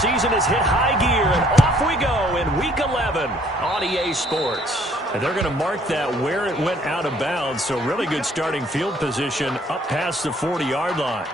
season has hit high gear, and off we go in Week 11 on EA Sports. And they're going to mark that where it went out of bounds, so really good starting field position up past the 40-yard line.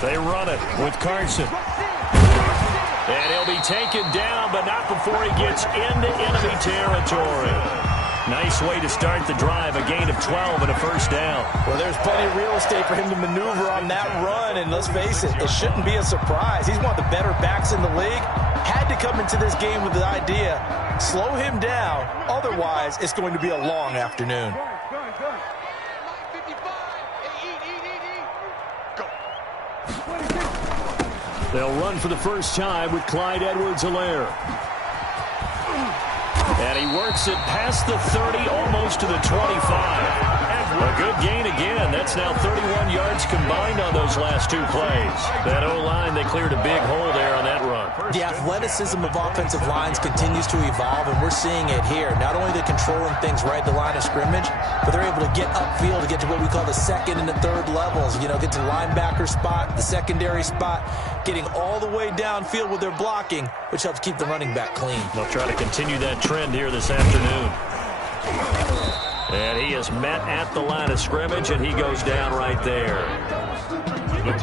They run it with Carson. And he'll be taken down, but not before he gets into enemy territory. Nice way to start the drive, a gain of 12 and a first down. Well, there's plenty of real estate for him to maneuver on that run, and let's face it, it shouldn't be a surprise. He's one of the better backs in the league. Had to come into this game with the idea, slow him down, otherwise it's going to be a long afternoon. They'll run for the first time with Clyde Edwards-Helaire. And he works it past the 30, almost to the 25. A good gain again. That's now 31 yards combined on those last two plays. That O-line, they cleared a big hole there on that run. The athleticism of offensive lines continues to evolve, and we're seeing it here. Not only they're controlling things right at the line of scrimmage, but they're able to get upfield to get to what we call the second and the third levels. You know, get to the linebacker spot, the secondary spot, getting all the way downfield with their blocking, which helps keep the running back clean. They'll try to continue that trend here this afternoon. And he is met at the line of scrimmage, and he goes down right there.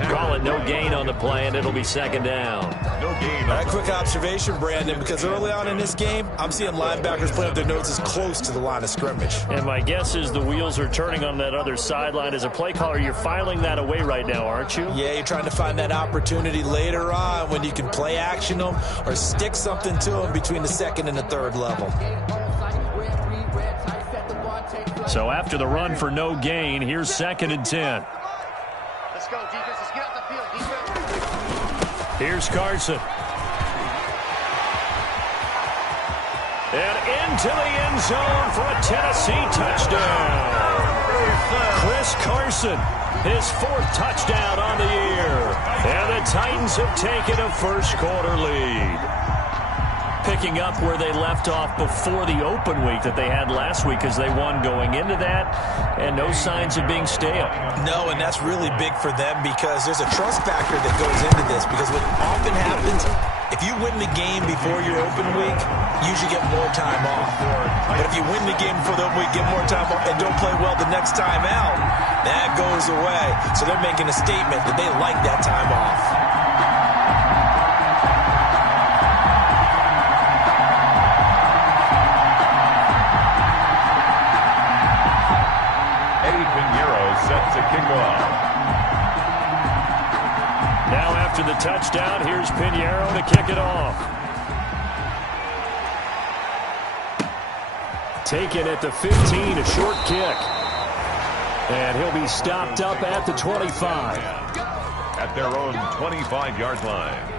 Call it no gain on the play, and it'll be second down. No gain. All right, quick observation, Brandon, because early on in this game, I'm seeing linebackers putting up their noses close to the line of scrimmage. And my guess is the wheels are turning on that other sideline. As a play caller, you're filing that away right now, aren't you? Yeah, you're trying to find that opportunity later on when you can play action them or stick something to them between the second and the third level. So after the run for no gain, here's 2nd and 10. Let's go, defense. Let's get out the field, defense. Here's Carson. And into the end zone for a Tennessee touchdown. Chris Carson, his 4th touchdown on the year. And the Titans have taken a first-quarter lead. Picking up where they left off before the open week that they had last week as they won going into that, and no signs of being stale. No, and that's really big for them because there's a trust factor that goes into this, because what often happens, if you win the game before your open week, you usually get more time off. But if you win the game before the open week, get more time off, and don't play well the next time out, that goes away. So they're making a statement that they like that time off. Set to kick off. Now after the touchdown, here's Pinheiro to kick it off. Taken at the 15, a short kick. And he'll be stopped up at the 25. At their own 25-yard line.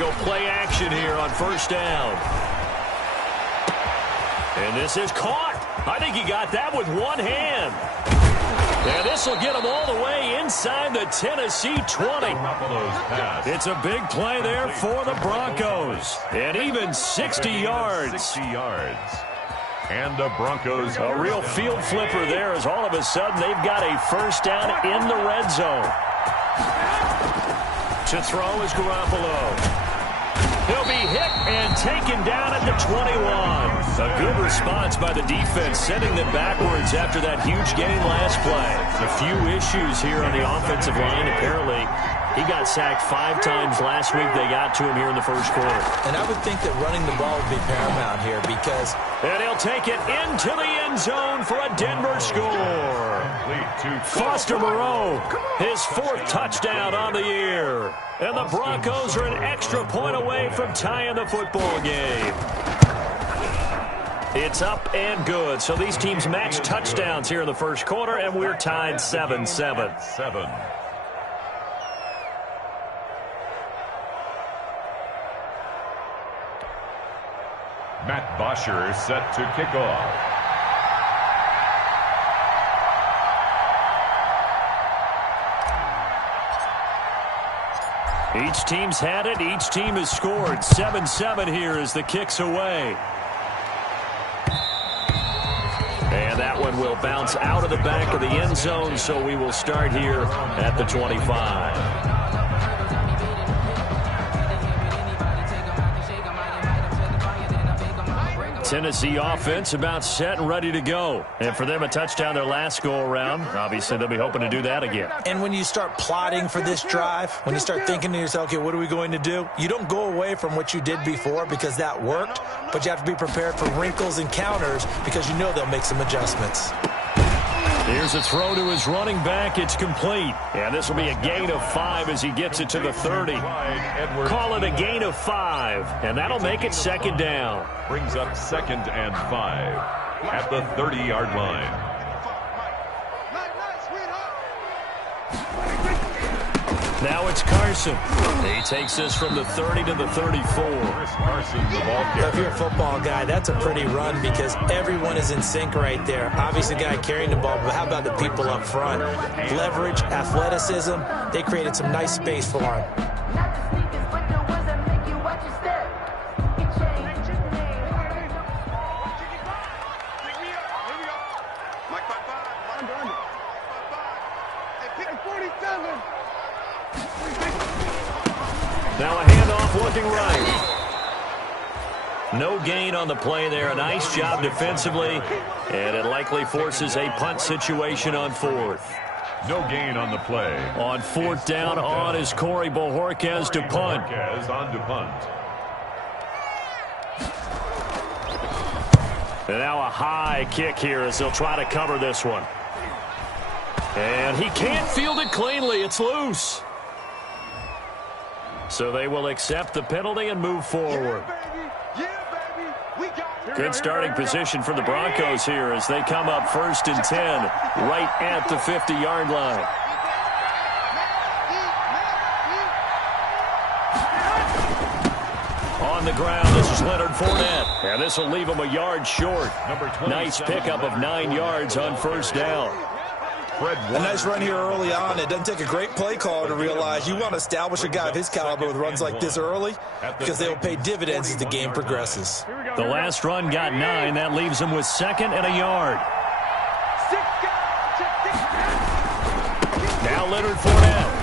go play action here on first down. And this is caught. I think he got that with one hand. And this will get him all the way inside the Tennessee 20. It's a big play there for the Broncos. And even 60 yards. 60 yards. And the Broncos. A real field flipper there as all of a sudden they've got a first down in the red zone. To throw is Garoppolo. He'll be hit and taken down at the 21. A good response by the defense, sending them backwards after that huge gain last play. A few issues here on the offensive line. Apparently, he got sacked 5 times last week. They got to him here in the first quarter. And I would think that running the ball would be paramount here because... And he'll take it into the end zone for a Denver score. Foster Moreau, his 4th touchdown on the year. And the Broncos are an extra point away from tying the football game. It's up and good. So these teams match touchdowns here in the first quarter, and we're tied 7-7. Matt Bosher set to kick off. Each team's had it. Each team has scored. 7-7 here as the kick's away. And that one will bounce out of the back of the end zone, so we will start here at the 25. Tennessee offense about set and ready to go. And for them, a touchdown their last go-around. Obviously, they'll be hoping to do that again. And when you start plotting for this drive, when you start thinking to yourself, okay, what are we going to do? You don't go away from what you did before because that worked, but you have to be prepared for wrinkles and counters because you know they'll make some adjustments. Here's a throw to his running back. It's complete. And this will be a gain of 5 as he gets it to the 30. Call it a gain of 5. And that'll make it second down. Brings up 2nd and 5 at the 30-yard line. Now it's Carson. He takes this from the 30 to the 34. Carson, the ball carrier. If you're a football guy, that's a pretty run because everyone is in sync right there. Obviously, the guy carrying the ball, but how about the people up front? Leverage, athleticism, they created some nice space for him. Now a handoff looking right. No gain on the play there. A nice job defensively. And it likely forces a punt situation on 4th. No gain on the play. On 4th down, on is Corey Bojorquez to punt. On to punt. And now a high kick here as they'll try to cover this one. And he can't field it cleanly. It's loose. So they will accept the penalty and move forward. Good starting position for the Broncos here as they come up 1st and 10 right at the 50-yard line. On the ground, this is Leonard Fournette. And this will leave him a yard short. Nice pickup of 9 yards on 1st down. A nice run here early on. It doesn't take a great play caller to realize you want to establish a guy of his caliber with runs like this early because they will pay dividends as the game progresses. The last run got 9. That leaves him with 2nd and a yard. Now Leonard Fournette.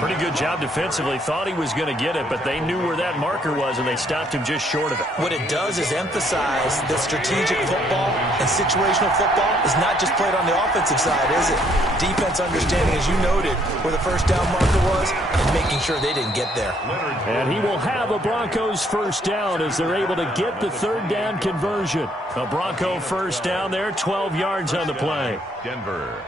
Pretty good job defensively. Thought he was going to get it, but they knew where that marker was, and they stopped him just short of it. What it does is emphasize that strategic football and situational football is not just played on the offensive side, is it? Defense understanding, as you noted, where the first down marker was and making sure they didn't get there. And he will have a Broncos first down as they're able to get the 3rd down conversion. A Bronco first down there, 12 yards on the play. Denver.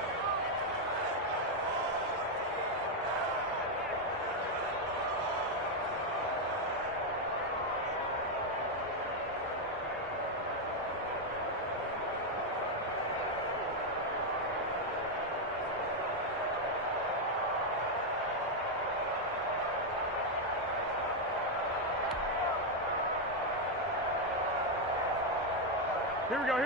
Here we go.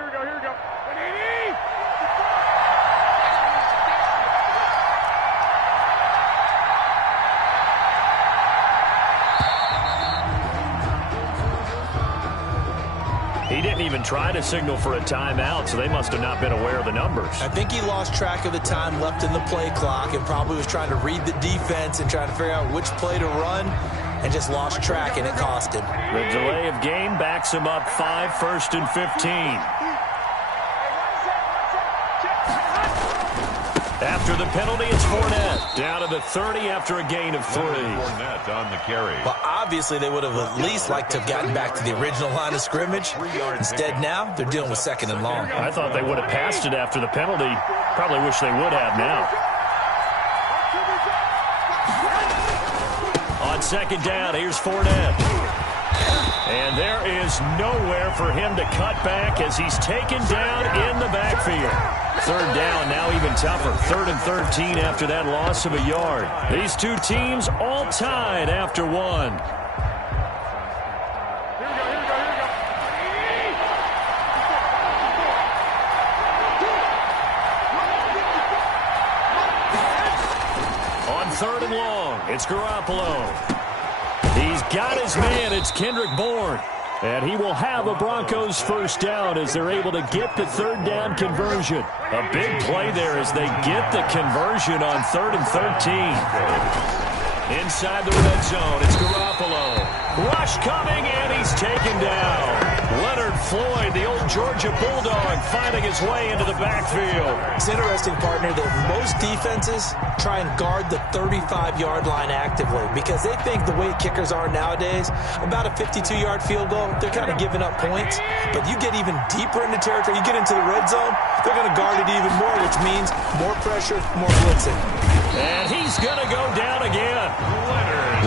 He didn't even try to signal for a timeout, so they must have not been aware of the numbers. I think he lost track of the time left in the play clock and probably was trying to read the defense and trying to figure out which play to run and just lost track, and it cost him. The delay of game backs him up 5, 1st and 15. After the penalty, it's Fournette. Down to the 30 after a gain of 3. Fournette on the carry. Well, obviously, they would have at least liked to have gotten back to the original line of scrimmage. Instead, now, they're dealing with 2nd and long. I thought they would have passed it after the penalty. Probably wish they would have now. On 2nd down, here's Fournette. And there is nowhere for him to cut back as he's taken down in the backfield. 3rd down, now even tougher. 3rd and 13 after that loss of a yard. These two teams all tied after 1. On 3rd and long, it's Garoppolo. He's got his man. It's Kendrick Bourne. And he will have a Broncos 1st down as they're able to get the 3rd down conversion. A big play there as they get the conversion on 3rd and 13. Inside the red zone, it's Garoppolo. Rush coming, and he's taken down. Leonard Floyd, the old Georgia Bulldog, finding his way into the backfield. It's interesting, partner, that most defenses try and guard the 35-yard line actively because they think the way kickers are nowadays, about a 52-yard field goal, they're kind of giving up points. But you get even deeper into territory, you get into the red zone, they're going to guard it even more, which means more pressure, more blitzing. And he's going to go down again.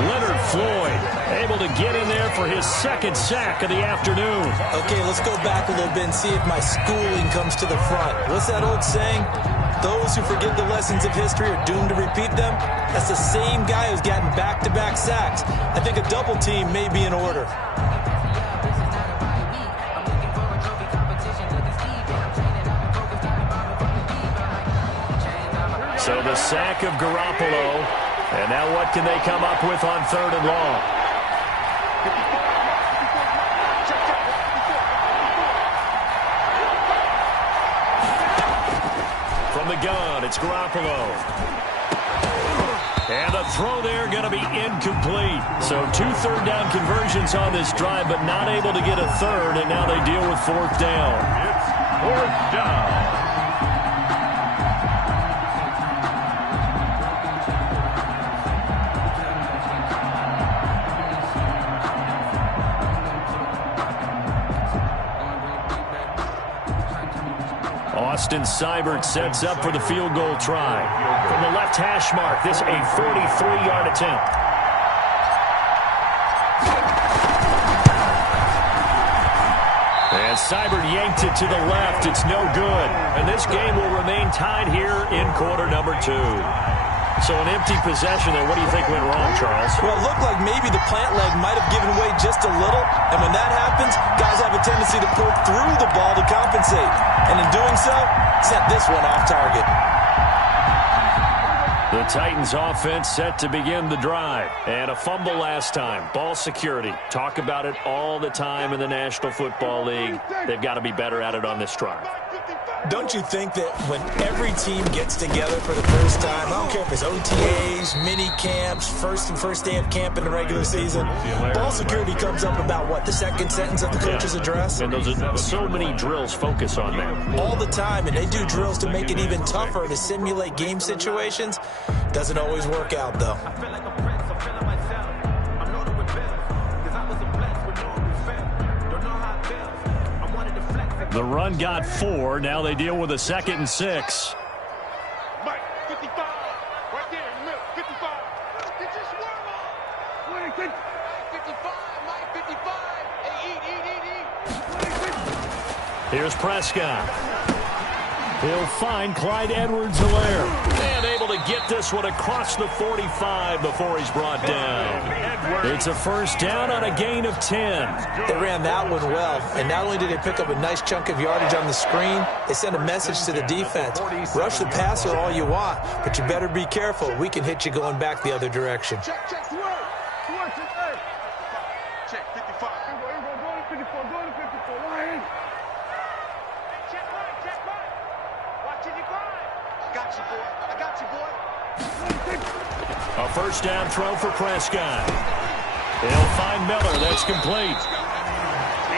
Leonard Floyd able to get in there for his 2nd sack of the afternoon. Okay, let's go back a little bit and see if my schooling comes to the front. What's that old saying? Those who forget the lessons of history are doomed to repeat them. That's the same guy who's gotten back-to-back sacks. I think a double team may be in order. So the sack of Garoppolo. And now what can they come up with on 3rd and long? From the gun, it's Garoppolo. And the throw there going to be incomplete. So 2 3rd down conversions on this drive, but not able to get a 3rd, and now they deal with 4th down. It's 4th down. Austin Seibert sets up for the field goal try. From the left hash mark, this a 43-yard attempt. And Seibert yanked it to the left. It's no good. And this game will remain tied here in quarter number 2. So an empty possession there. What do you think went wrong, Charles? Well, it looked like maybe the plant leg might have given way just a little. And when that happens, guys have a tendency to pull through the ball to compensate. And in doing so, sent this one off target. The Titans offense set to begin the drive. And a fumble last time. Ball security. Talk about it all the time in the National Football League. They've got to be better at it on this drive. Don't you think that when every team gets together for the first time, I don't care if it's OTAs, mini camps, first day of camp in the regular season, ball security comes up about what, the 2nd sentence of the coach's address? And those are so many drills focus on that. All the time, and they do drills to make it even tougher to simulate game situations. Doesn't always work out, though. The run got 4. Now they deal with a 2nd and 6. Mike, 55. Right there in the middle. 55. Get your swarm on. 55. Mike, 55. Hey, eat. Here's Prescott. He'll find Clyde Edwards-Helaire. And able to get this one across the 45 before he's brought down. It's a first down on a gain of 10. They ran that one well, and not only did they pick up a nice chunk of yardage on the screen, they sent a message to the defense. Rush the passer all you want, but you better be careful. We can hit you going back the other direction. Check, check, swerve. Swerve, check, check, 55. Here we go, go to 54, go to 54. Line. Check right. Watching you grind. I got you, boy. A first down throw for Prescott. He'll find Miller. That's complete.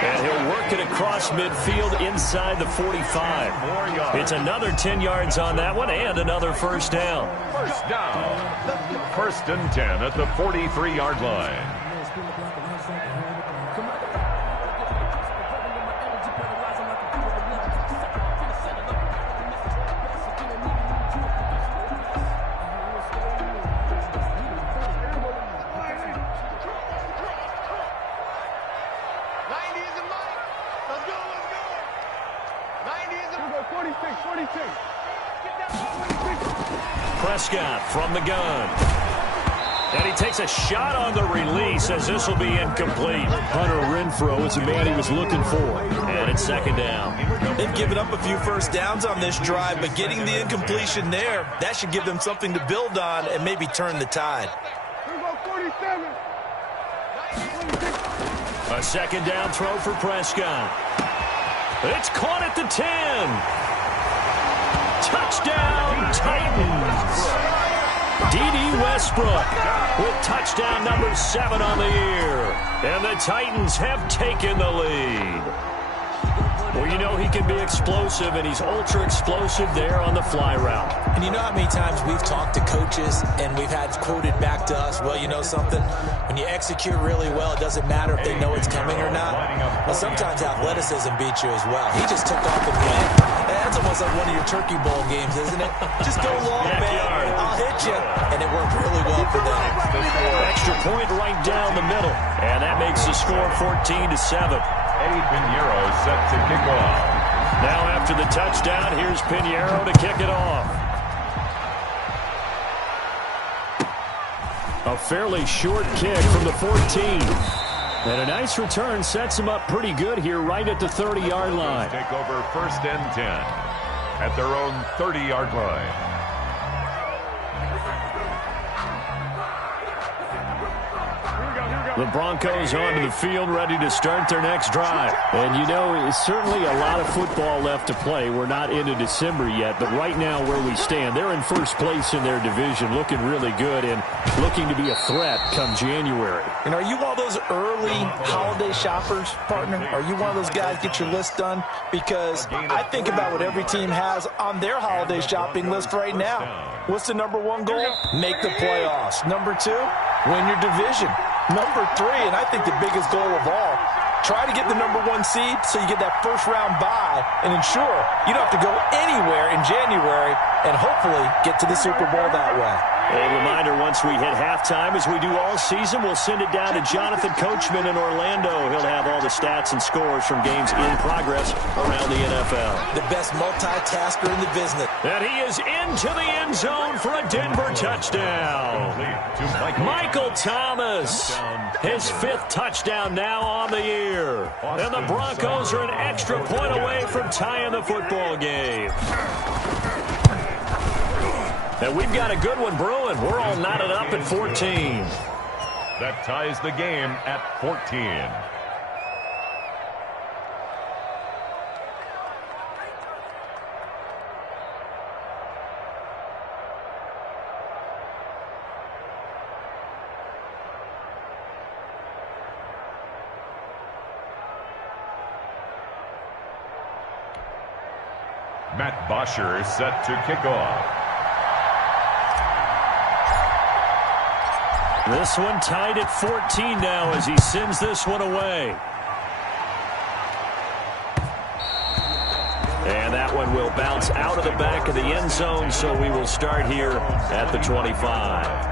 And he'll work it across midfield inside the 45. It's another 10 yards on that one and another first down. First down. First and 10 at the 43-yard line. Prescott from the gun. And he takes a shot on the release as this will be incomplete. Hunter Renfrow is the man he was looking for. And it's second down. They've given up a few first downs on this drive, but getting the incompletion there, that should give them something to build on and maybe turn the tide. A second down throw for Prescott. It's caught at the 10. Touchdown, Titans. D.D. Westbrook with touchdown number 7 on the year. And the Titans have taken the lead. Well, you know he can be explosive, and he's ultra-explosive there on the fly route. And you know how many times we've talked to coaches and we've had quoted back to us, well, you know something? When you execute really well, it doesn't matter if they know it's coming or not. Well, sometimes athleticism beats you as well. He just took off and went. That's almost like one of your Turkey Bowl games, isn't it? Just go long, man. I'll hit you. And it worked really well for them. Extra point right down the middle. And that makes the score 14-7. Eddie Pinheiro set to kick off. Now after the touchdown, here's Pinheiro to kick it off. A fairly short kick from the 14. And a nice return sets him up pretty good here right at the 30-yard line. Take over first and 10 at their own 30-yard line. The Broncos onto the field, ready to start their next drive. And you know, it's certainly a lot of football left to play. We're not into December yet, but right now where we stand, they're in first place in their division, looking really good and looking to be a threat come January. And are you one of those early holiday shoppers, partner? Are you one of those guys get your list done? Because I think about what every team has on their holiday shopping list right now. What's the number one goal? Make the playoffs. Number 2, win your division. Number 3, and I think the biggest goal of all, try to get the number 1 seed so you get that first round bye and ensure you don't have to go anywhere in January and hopefully get to the Super Bowl that way. A reminder, once we hit halftime, as we do all season, we'll send it down to Jonathan Coachman in Orlando. He'll have all the stats and scores from games in progress around the NFL. The best multitasker in the business. And he is into the end zone for a Denver touchdown. Michael Thomas, his 5th touchdown now on the year. And the Broncos are an extra point away from tying the football game. And we've got a good one brewing. We're all knotted up at 14. That ties the game at 14. Matt Bosher set to kick off. This one tied at 14 now as he sends this one away. And that one will bounce out of the back of the end zone, so we will start here at the 25.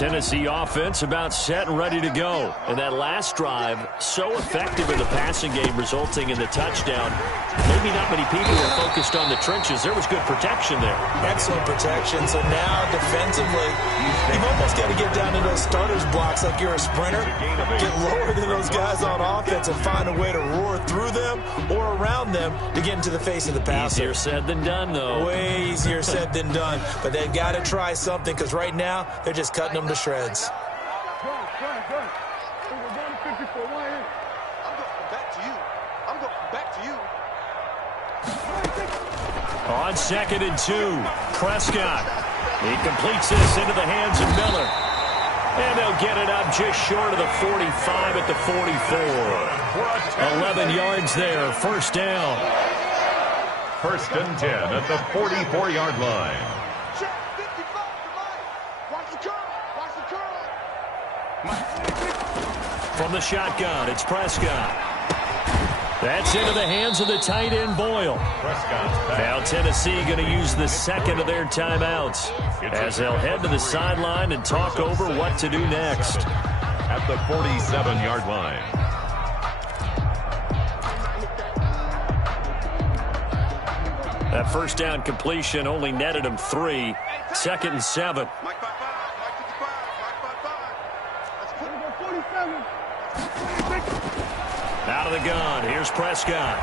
Tennessee offense about set and ready to go. And that last drive, so effective in the passing game, resulting in the touchdown. Maybe not many people were focused on the trenches. There was good protection there. Excellent protection. So now, defensively, you've almost got to get down to those starters blocks like you're a sprinter. Get lower than those guys on offense and find a way to roar through them or around them to get into the face of the passer. Easier said than done, though. Way easier said than done. But they've got to try something because right now, they're just cutting them to shreds. On 2nd and 2, Prescott. He completes this into the hands of Miller. And they'll get it up just short of the 45 at the 44. 11 yards there, first down. 1st and 10 at the 44-yard line. From the shotgun, it's Prescott. That's into the hands of the tight end, Boyle. Now Tennessee going to use the second of their timeouts as they'll head to the sideline and talk over what to do next. At the 47-yard line. That first down completion only netted him 3. 2nd and 7. Out of the gun, here's Prescott.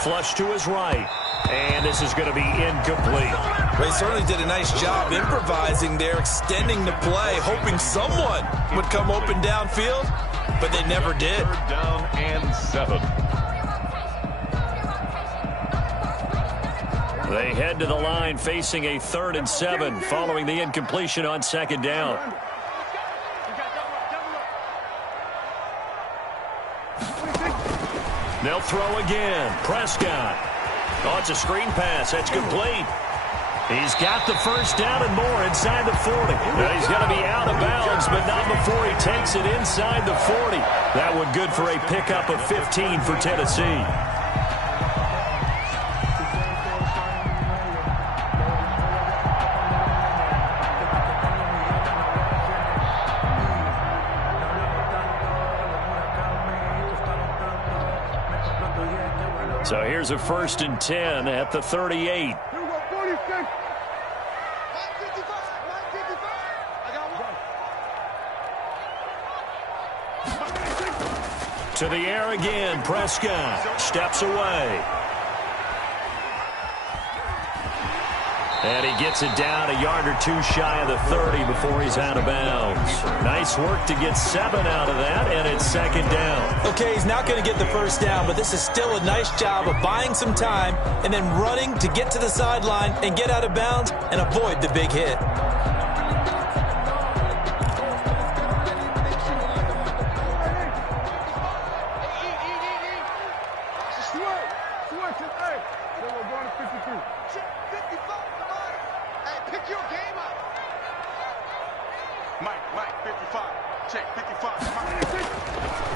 Flush to his right. And this is going to be incomplete. They certainly did a nice job improvising there, extending the play, hoping someone would come open downfield, but they never did. 3rd down and 7. They head to the line facing a 3rd and 7 following the incompletion on 2nd down. They'll throw again. Prescott. Oh, it's a screen pass. That's complete. He's got the first down and more inside the 40. Now he's going to be out of bounds, but not before he takes it inside the 40. That one good for a pickup of 15 for Tennessee. So here's a 1st and 10 at the 38. To the air again, Prescott steps away. And he gets it down a yard or 2 shy of the 30 before he's out of bounds. Nice work to get 7 out of that, and it's 2nd down. Okay, he's not going to get the first down, but this is still a nice job of buying some time and then running to get to the sideline and get out of bounds and avoid the big hit.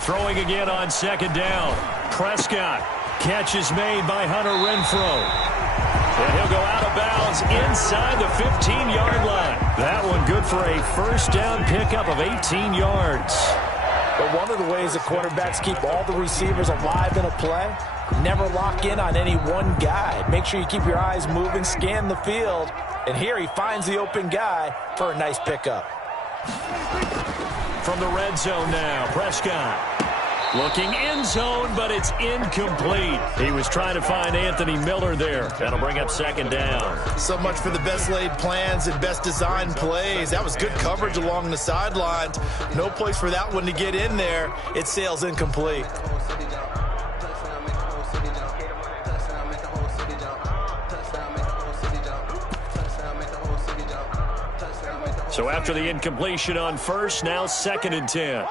Throwing again on 2nd down. Prescott. Catch is made by Hunter Renfrow. And he'll go out of bounds inside the 15-yard line. That one good for a first down pickup of 18 yards. But one of the ways that quarterbacks keep all the receivers alive in a play, never lock in on any one guy. Make sure you keep your eyes moving, scan the field. And here he finds the open guy for a nice pickup. From the red zone now, Prescott. Looking end zone, but it's incomplete. He was trying to find Anthony Miller there. That'll bring up 2nd down. So much for the best laid plans and best designed plays. That was good coverage along the sidelines. No place for that one to get in there. It sails incomplete. So after the incompletion on 1st, now 2nd and 10.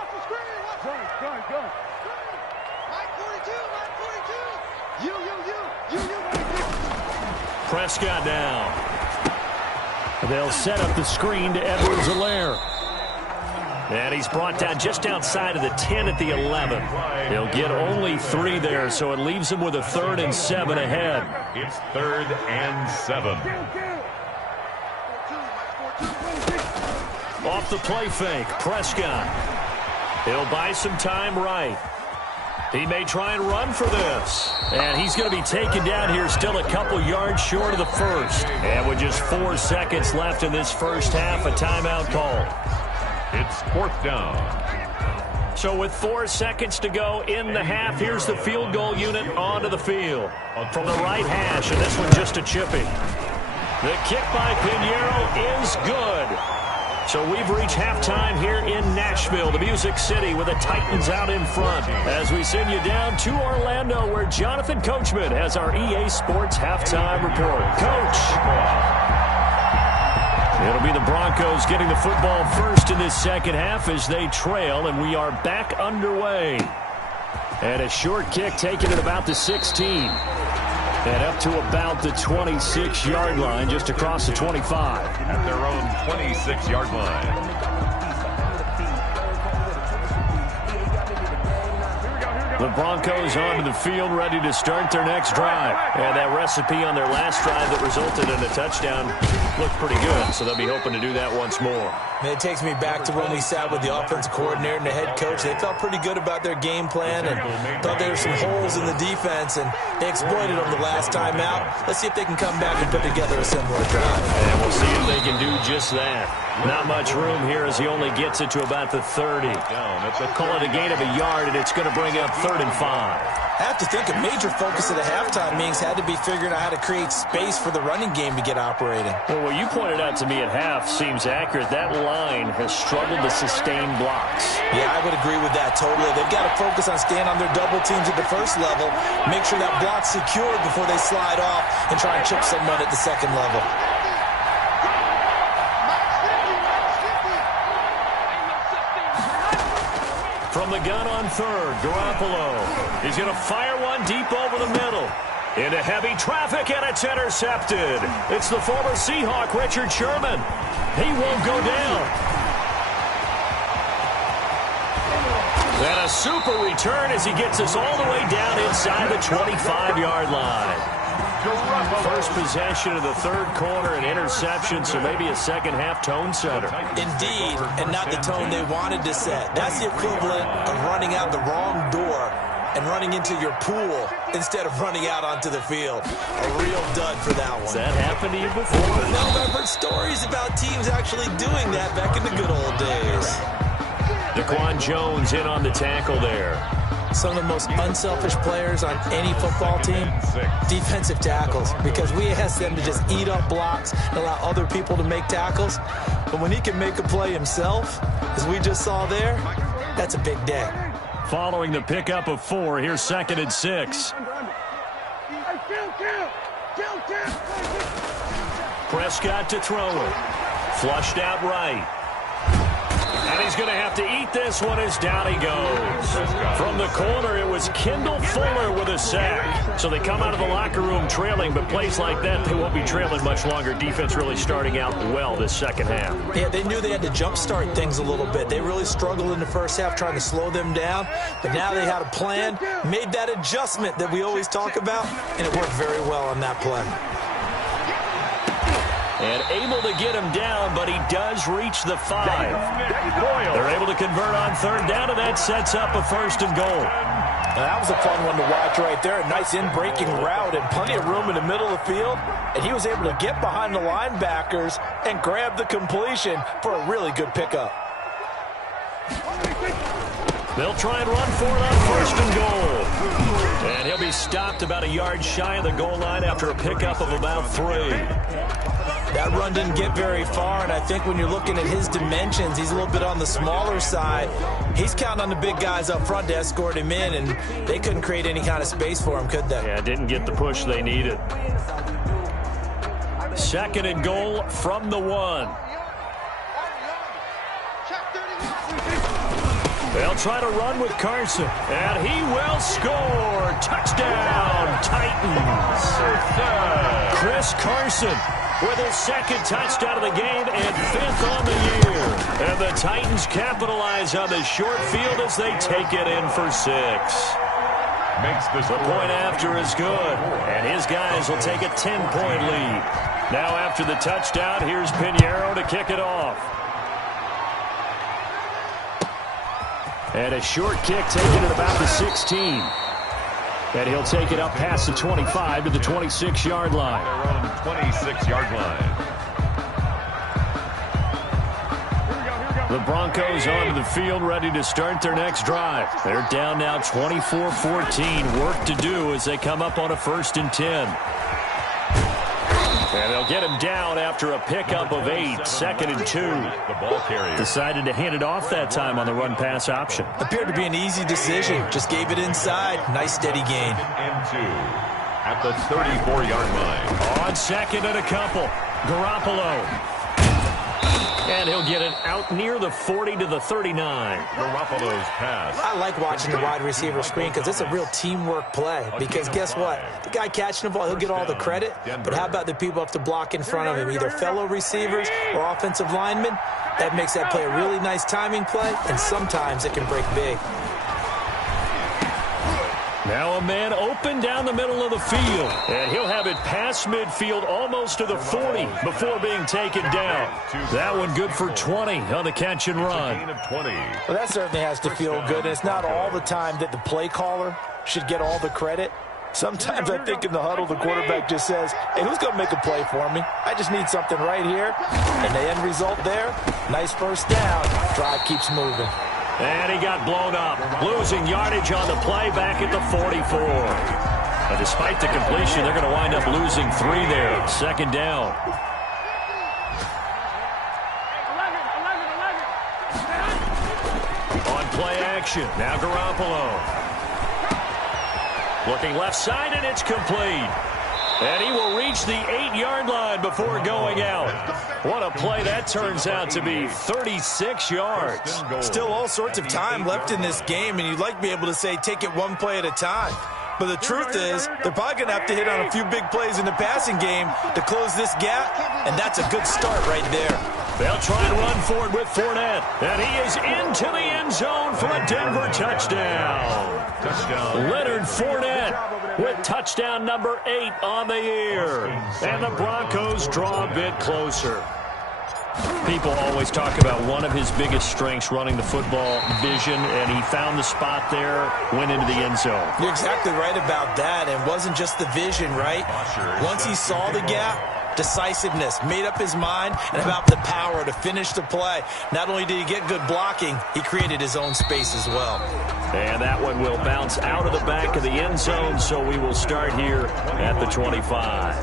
Prescott now. They'll set up the screen to Edwards-Helaire. And he's brought down just outside of the 10 at the 11. He'll get only 3 there, so it leaves him with a 3rd and 7 ahead. It's 3rd and 7. Off the play fake, Prescott. He'll buy some time right. He may try and run for this. And he's going to be taken down here, still a couple yards short of the first. And with just 4 seconds left in this first half, a timeout call. It's 4th down. So with 4 seconds to go in the half, here's the field goal unit onto the field. From the right hash, and this one just a chipping. The kick by Pinheiro is good. So we've reached halftime here in Nashville, the Music City, with the Titans out in front. As we send you down to Orlando, where Jonathan Coachman has our EA Sports halftime report. Coach. It'll be the Broncos getting the football first in this second half as they trail, and we are back underway. And a short kick taken at about the 16. And up to about the 26-yard line, just across the 25. At their own 26-yard line. The Broncos onto the field, ready to start their next drive. And that recipe on their last drive that resulted in a touchdown looked pretty good, so they'll be hoping to do that once more. Man, it takes me back to when we sat with the offensive coordinator and the head coach. They felt pretty good about their game plan and thought there were some holes in the defense, and they exploited them the last time out. Let's see if they can come back and put together a similar drive. And we'll see if they can do just that. Not much room here as he only gets it to about the 30. Call it a gain of a yard, and it's going to bring up 3rd and 5. I have to think a major focus of the halftime meetings had to be figuring out how to create space for the running game to get operating. Well, what you pointed out to me at half seems accurate. That line has struggled to sustain blocks. Yeah, I would agree with that totally. They've got to focus on staying on their double teams at the first level, make sure that block's secured before they slide off and try and chip someone at the second level. From the gun on 3rd, Garoppolo. He's going to fire one deep over the middle. Into heavy traffic, and it's intercepted. It's the former Seahawk, Richard Sherman. He won't go down. And a super return as he gets us all the way down inside the 25-yard line. First possession of the 3rd quarter, an interception, so maybe a second-half tone setter. Indeed, and not the tone they wanted to set. That's the equivalent of running out the wrong door and running into your pool instead of running out onto the field. A real dud for that one. Has that happened to you before? No, I've heard stories about teams actually doing that back in the good old days. Daquan Jones in on the tackle there. Some of the most unselfish players on any football team, defensive tackles, because we ask them to just eat up blocks and allow other people to make tackles. But when he can make a play himself, as we just saw there, that's a big day. Following the pickup of 4, here's 2nd and 6. Prescott to throw it. Flushed out right. And he's going to have to eat this one as down he goes. From the corner, it was Kendall Fuller with a sack. So they come out of the locker room trailing, but plays like that, they won't be trailing much longer. Defense really starting out well this second half. Yeah, they knew they had to jumpstart things a little bit. They really struggled in the first half trying to slow them down, but now they had a plan, made that adjustment that we always talk about, and it worked very well on that play. And able to get him down, but he does reach the 5. They're able to convert on 3rd down, and that sets up a 1st and goal. Now, that was a fun one to watch right there. A nice in-breaking route and plenty of room in the middle of the field. And he was able to get behind the linebackers and grab the completion for a really good pickup. They'll try and run for it on 1st and goal. And he'll be stopped about a yard shy of the goal line after a pickup of about 3. That run didn't get very far, and I think when you're looking at his dimensions, he's a little bit on the smaller side. He's counting on the big guys up front to escort him in, and they couldn't create any kind of space for him, could they? Yeah, didn't get the push they needed. 2nd and goal from the 1. They'll try to run with Carson, and he will score. Touchdown, Titans. Chris Carson with his 2nd touchdown of the game and 5th on the year. And the Titans capitalize on the short field as they take it in for 6. The point after is good, and his guys will take a 10-point lead. Now after the touchdown, here's Pinheiro to kick it off. And a short kick taken at about the 16. And he'll take it up past the 25 to the 26-yard line. Their own 26-yard line. The Broncos onto the field, ready to start their next drive. They're down now 24-14. Work to do as they come up on a 1st and 10. And they'll get him down after a pickup of 8, 2nd and 2. The ball carrier Decided to hand it off that time on the run-pass option. Appeared to be an easy decision. Just gave it inside. Nice steady gain. and 2 at the 34-yard line. On 2nd and a couple, Garoppolo. And he'll get it out near the 40 to the 39. Garoppolo's pass. I like watching the wide receiver screen because it's a real teamwork play. Because guess what? The guy catching the ball, he'll get all the credit. But how about the people up to block in front of him, either fellow receivers or offensive linemen? That makes that play a really nice timing play, and sometimes it can break big. Now a man open down the middle of the field. And he'll have it past midfield almost to the 40 before being taken down. That one good for 20 on the catch and run. Gain of 20. Well, that certainly has to feel good. And it's not all the time that the play caller should get all the credit. Sometimes I think in the huddle, the quarterback just says, hey, who's going to make a play for me? I just need something right here. And the end result there, nice first down. Drive keeps moving. And he got blown up, losing yardage on the play back at the 44. But despite the completion, they're going to wind up losing 3 there. 2nd down. On play action, now Garoppolo. Looking left side, and it's complete. And he will reach the 8-yard line before going out. What a play that turns out to be, 36 yards. Still all sorts of time left in this game, and you'd like to be able to say take it one play at a time. But the truth is, they're probably going to have to hit on a few big plays in the passing game to close this gap, and that's a good start right there. They'll try and run for it with Fournette. And he is into the end zone for a Denver touchdown. Touchdown. Leonard Fournette with touchdown number 8 on the year. And the Broncos draw a bit closer. People always talk about one of his biggest strengths running the football, vision, and he found the spot there, went into the end zone. You're exactly right about that, and it wasn't just the vision, right? Once he saw the gap, decisiveness, made up his mind, and about the power to finish the play. Not only did he get good blocking, he created his own space as well. And that one will bounce out of the back of the end zone, so we will start here at the 25.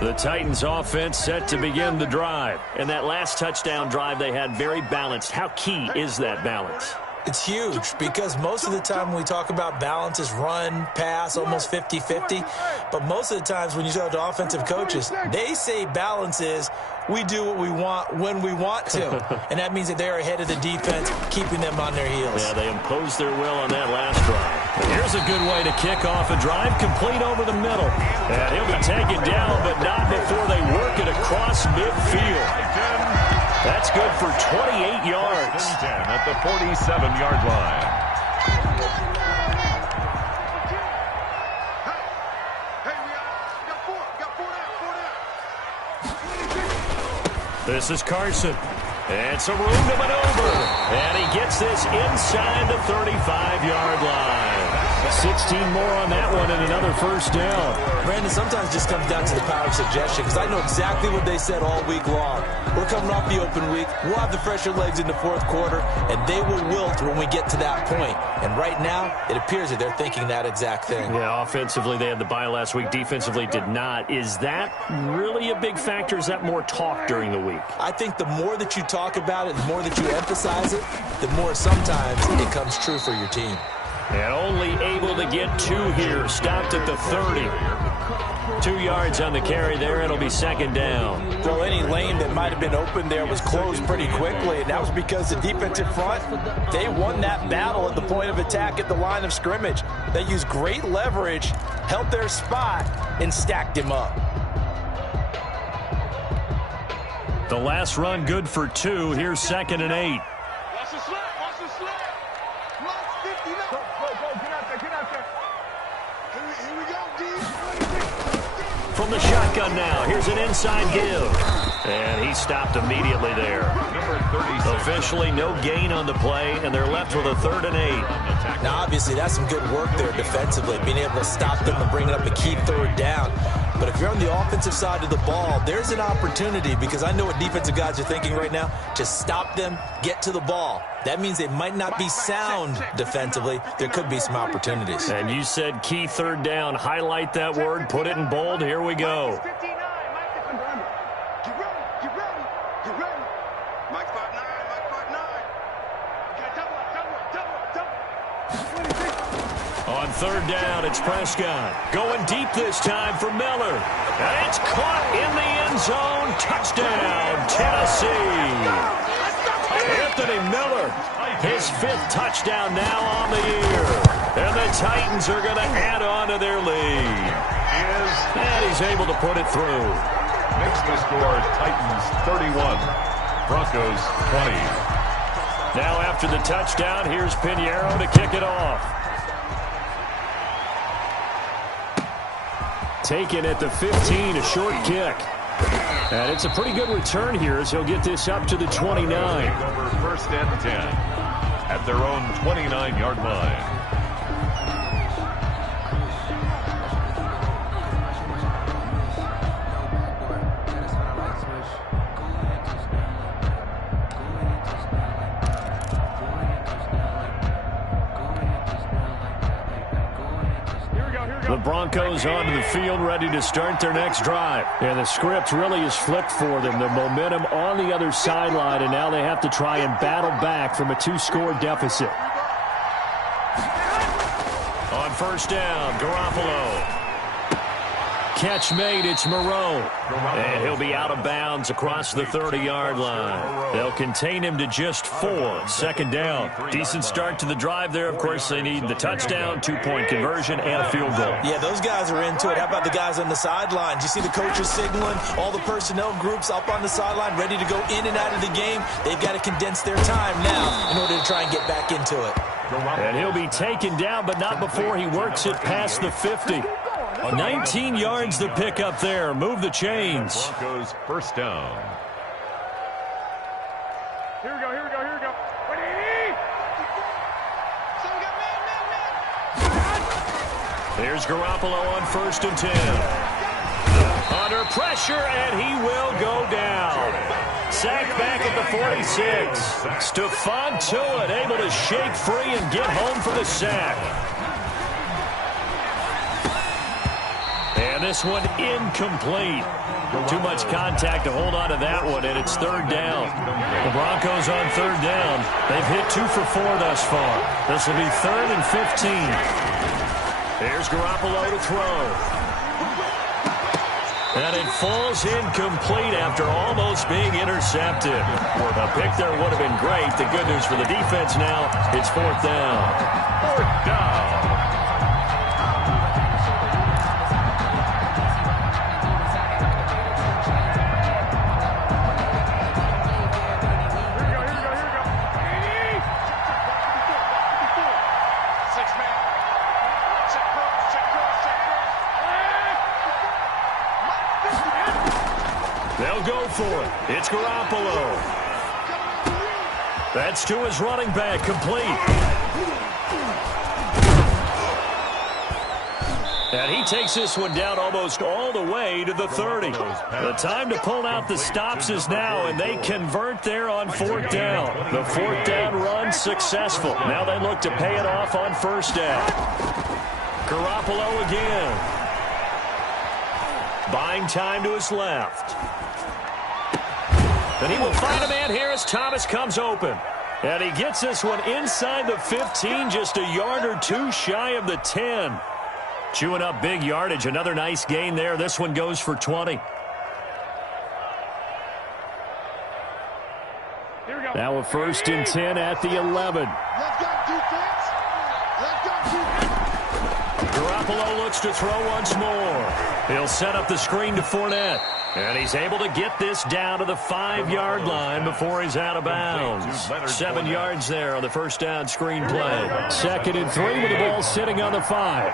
The Titans offense set to begin the drive. And that last touchdown drive they had very balanced. How key is that balance? It's huge because most of the time when we talk about balance is run, pass, almost 50-50. But most of the times when you talk to offensive coaches, they say balance is we do what we want when we want to. And that means that they're ahead of the defense, keeping them on their heels. Yeah, they imposed their will on that last drive. Here's a good way to kick off a drive, complete over the middle. And he'll be taken down, but not before they work it across midfield. That's good for 28 yards. 10 at the 47-yard line. This is Carson. And some room to maneuver. And he gets this inside the 35-yard line. 16 more on that one and another first down. Brandon, sometimes just comes down to the power of suggestion because I know exactly what they said all week long. We're coming off the open week. We'll have the fresher legs in the fourth quarter, and they will wilt when we get to that point. And right now, it appears that they're thinking that exact thing. Yeah, offensively, they had the bye last week. Defensively, did not. Is that really a big factor? Is that more talk during the week? I think the more that you talk about it, the more that you emphasize it, the more sometimes it comes true for your team. And only able to get 2 here. Stopped at the 30. 2 yards on the carry there. It'll be second down. Well, any lane that might have been open there was closed pretty quickly, and that was because the defensive front, they won that battle at the point of attack at the line of scrimmage. They used great leverage, held their spot, and stacked him up. The last run good for 2. Here's 2nd and 8. Watch the slip. Watch the slip. Go, get out there, get out there. Here we go, D. From the shotgun now, here's an inside give. And he stopped immediately there. Number 36. Officially no gain on the play, and they're left with a 3rd and 8. Now, obviously, that's some good work there defensively, being able to stop them and bringing up a key 3rd down. But if you're on the offensive side of the ball, there's an opportunity, because I know what defensive guys are thinking right now. Just stop them, get to the ball. That means they might not be sound defensively. There could be some opportunities. And you said key 3rd down. Highlight that word, put it in bold. Here we go. Get ready, get ready, get ready. Mike 5'9", Mike 5'9". Okay, double. On 3rd down, it's Prescott. Going deep this time for Miller. And it's caught in the end zone. Touchdown, Tennessee. Anthony Miller, his 5th touchdown now on the year. And the Titans are going to add on to their lead. And he's able to put it through. Makes the score Titans 31, Broncos 20. Now after the touchdown, here's Pinheiro to kick it off. Taken at the 15, a short kick. And it's a pretty good return here as he'll get this up to the 29. Over 1st and 10 at their own 29-yard line. The Broncos onto the field, ready to start their next drive. And the script really is flipped for them. The momentum on the other sideline, and now they have to try and battle back from a 2-score deficit. On 1st down, Garoppolo. Catch made, it's Moreau. And he'll be out of bounds across the 30-yard line. They'll contain him to just 4. 2nd down. Decent start to the drive there. Of course, they need the touchdown, 2-point conversion, and a field goal. Yeah, those guys are into it. How about the guys on the sidelines? You see the coaches signaling, all the personnel groups up on the sideline ready to go in and out of the game. They've got to condense their time now in order to try and get back into it. And he'll be taken down, but not before he works it past the 50. 19 yards to pick up there. Move the chains. Broncos 1st down. Here we go, here we go, here we go. Ready? So we got man. There's Garoppolo on 1st and 10. Under pressure, and he will go down. Sacked back at the 46. Stephon Tuitt able to shake free and get home for the sack. And this one incomplete. Too much contact to hold on to that one, and it's 3rd down. The Broncos on 3rd down. They've hit 2 for 4 thus far. This will be 3rd and 15. There's Garoppolo to throw. And it falls incomplete after almost being intercepted. A pick there would have been great. The good news for the defense now, it's 4th down. 4th down. They'll go for it. It's Garoppolo. That's to his running back, complete. And he takes this one down almost all the way to the 30. The time to pull out the stops is now, and they convert there on 4th down. The 4th down run successful. Now they look to pay it off on 1st down. Garoppolo again. Buying time to his left. And he will find a man here as Thomas comes open. And he gets this one inside the 15, just a yard or 2 shy of the 10. Chewing up big yardage. Another nice gain there. This one goes for 20. Now a 1st and 10 at the 11. Garoppolo looks to throw once more. He'll set up the screen to Fournette. And he's able to get this down to the 5-yard line before he's out of bounds. 7 yards there on the first down screen play. 2nd and 3 with the ball sitting on the 5.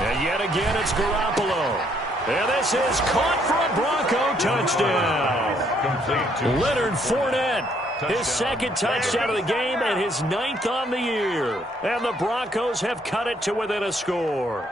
And yet again, it's Garoppolo. And this is caught for a Bronco touchdown. Leonard Fournette, his 2nd touchdown of the game and his 9th on the year. And the Broncos have cut it to within a score.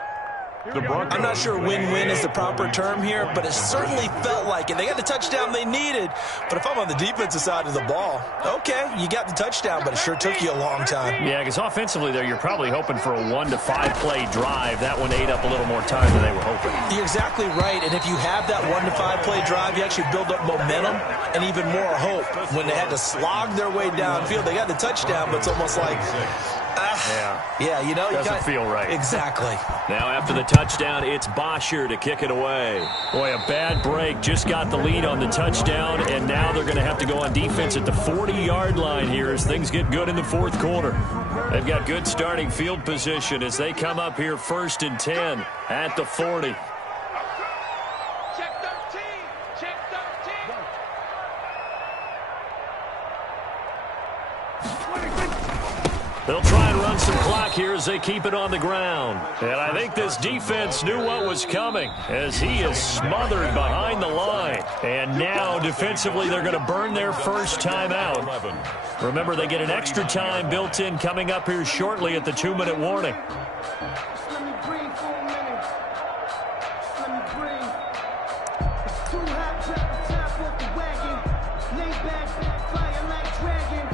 I'm not sure win-win is the proper term here, but it certainly felt like it. They got the touchdown they needed, but if I'm on the defensive side of the ball, okay, you got the touchdown, but it sure took you a long time. Yeah, because offensively there, you're probably hoping for a 1 to 5 play drive. That one ate up a little more time than they were hoping. You're exactly right, and if you have that 1 to 5 play drive, you actually build up momentum and even more hope. When they had to slog their way downfield, they got the touchdown, but it's almost like... Yeah, you know, doesn't feel right. Exactly. Now after the touchdown, it's Bosher to kick it away. Boy, a bad break. Just got the lead on the touchdown, and now they're going to have to go on defense at the 40-yard line here as things get good in the 4th quarter. They've got good starting field position as they come up here 1st and 10 at the 40. Check 13. Check 13. They'll try and run some clock here as they keep it on the ground. And I think this defense knew what was coming as he is smothered behind the line. And now defensively they're going to burn their first time out. Remember, they get an extra time built in coming up here shortly at the 2-minute warning. Let me breathe for a minute. Let me breathe. It's too hot, drop the top off the wagon. Lay back, fire like dragon.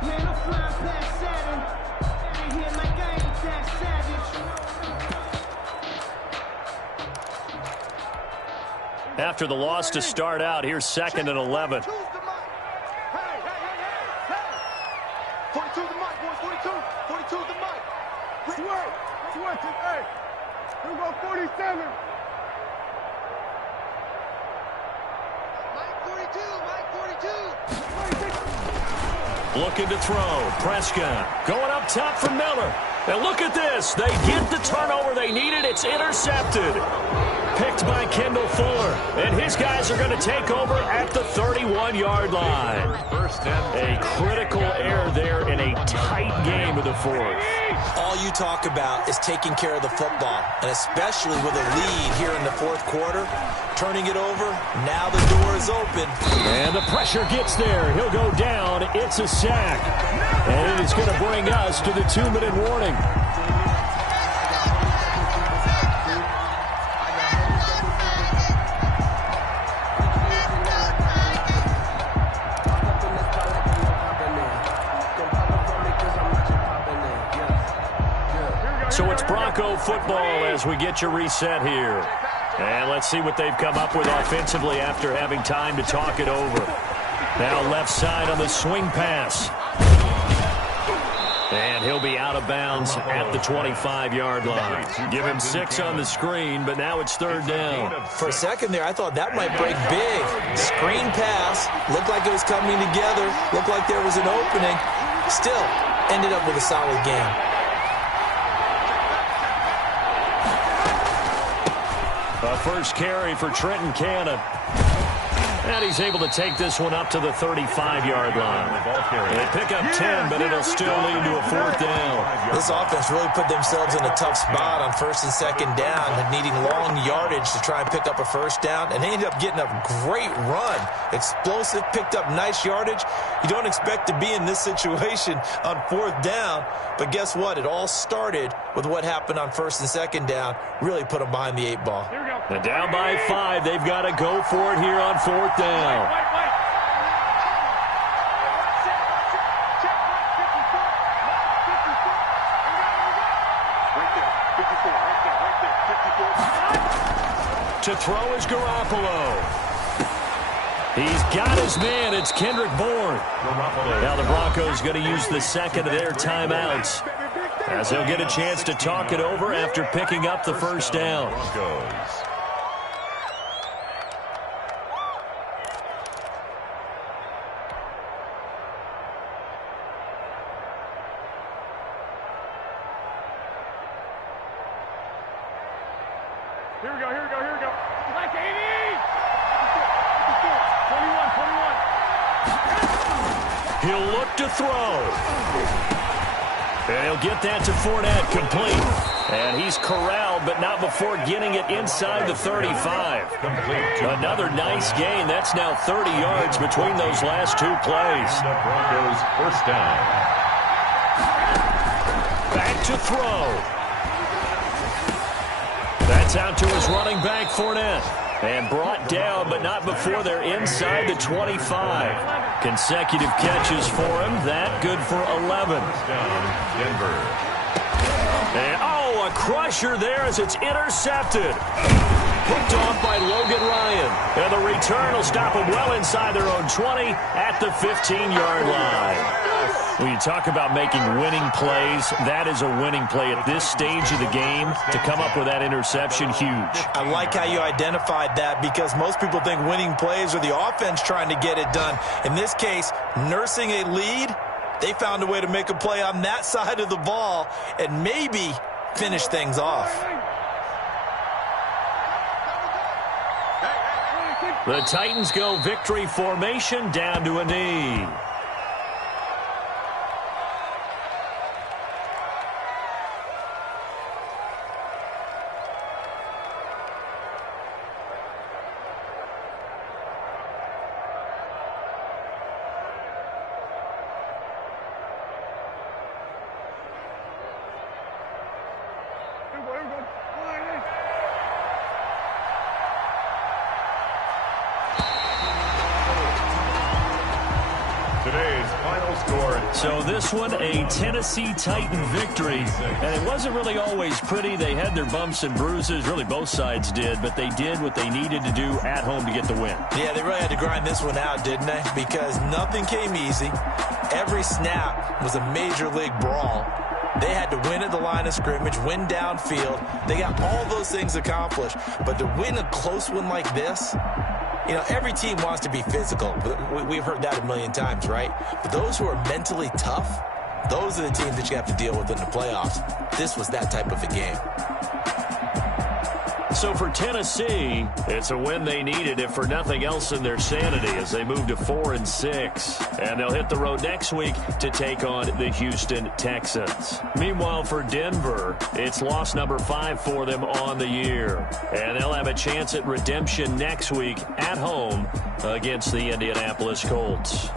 Man, I'm flying past Saturn. Out of here like I ain't that savage. After the loss to start out, here's 2nd and 11. 42 the mic, boys. 42. 42 the mic. Good work. Good work. Hey, here we go, 47. Mike 42, Mike 42. Looking to throw. Prescott going up top for Miller. And look at this. They get the turnover they needed. It's intercepted. Picked by Kendall Fuller. And his guys are going to take over at the 31-yard line. A critical error there in a tight game of the 4th. All you talk about is taking care of the football, and especially with a lead here in the 4th quarter, turning it over, now the door is open. And the pressure gets there. He'll go down. It's a sack. And it is going to bring us to the 2-minute warning. So it's Bronco football as we get you reset here. And let's see what they've come up with offensively after having time to talk it over. Now left side on the swing pass. And he'll be out of bounds at the 25-yard line. Give him 6 on the screen, but now it's 3rd down. For a second there, I thought that might break big. Screen pass. Looked like it was coming together. Looked like there was an opening. Still, ended up with a solid game. A first carry for Trenton Cannon. And he's able to take this one up to the 35-yard line. They pick up 10, but it'll still lead to a 4th down. This offense really put themselves in a tough spot on 1st and 2nd down, needing long yardage to try and pick up a 1st down, and they ended up getting a great run. Explosive, picked up nice yardage. You don't expect to be in this situation on 4th down, but guess what? It all started with what happened on 1st and 2nd down. Really put them behind the 8 ball. And down by 5, they've got to go for it here on 4th down. To throw is Garoppolo. He's got his man. It's Kendrick Bourne. Now the Broncos going to use the 2nd of their timeouts as they'll get a chance to talk it over after picking up the 1st down. Here we go. Like 80! 21. He'll look to throw. And he'll get that to Fournette, complete. And he's corralled, but not before getting it inside the 35. Another nice gain. That's now 30 yards between those last two plays. The Broncos first down. Back to throw. That's out to his running back, Fournette. And brought down, but not before they're inside the 25. Consecutive catches for him. That good for 11. Denver. And, a crusher there as it's intercepted. Picked off by Logan Ryan. And the return will stop them well inside their own 20 at the 15-yard line. When you talk about making winning plays, that is a winning play at this stage of the game. To come up with that interception, huge. I like how you identified that because most people think winning plays are the offense trying to get it done. In this case, nursing a lead, they found a way to make a play on that side of the ball and maybe finish things off. The Titans go victory formation down to a knee. Today's final score. So this one, a Tennessee Titan victory. And it wasn't really always pretty. They had their bumps and bruises. Really, both sides did. But they did what they needed to do at home to get the win. Yeah, they really had to grind this one out, didn't they? Because nothing came easy. Every snap was a major league brawl. They had to win at the line of scrimmage, win downfield. They got all those things accomplished. But to win a close one like this, you know, every team wants to be physical. We've heard that a million times, right? But those who are mentally tough, those are the teams that you have to deal with in the playoffs. This was that type of a game. So for Tennessee, it's a win they needed, if for nothing else, in their sanity as they move to 4-6. And they'll hit the road next week to take on the Houston Texans. Meanwhile, for Denver, it's loss number 5 for them on the year. And they'll have a chance at redemption next week at home against the Indianapolis Colts.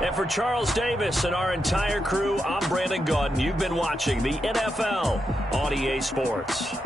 And for Charles Davis and our entire crew, I'm Brandon Gaudin. You've been watching the NFL on EA Sports.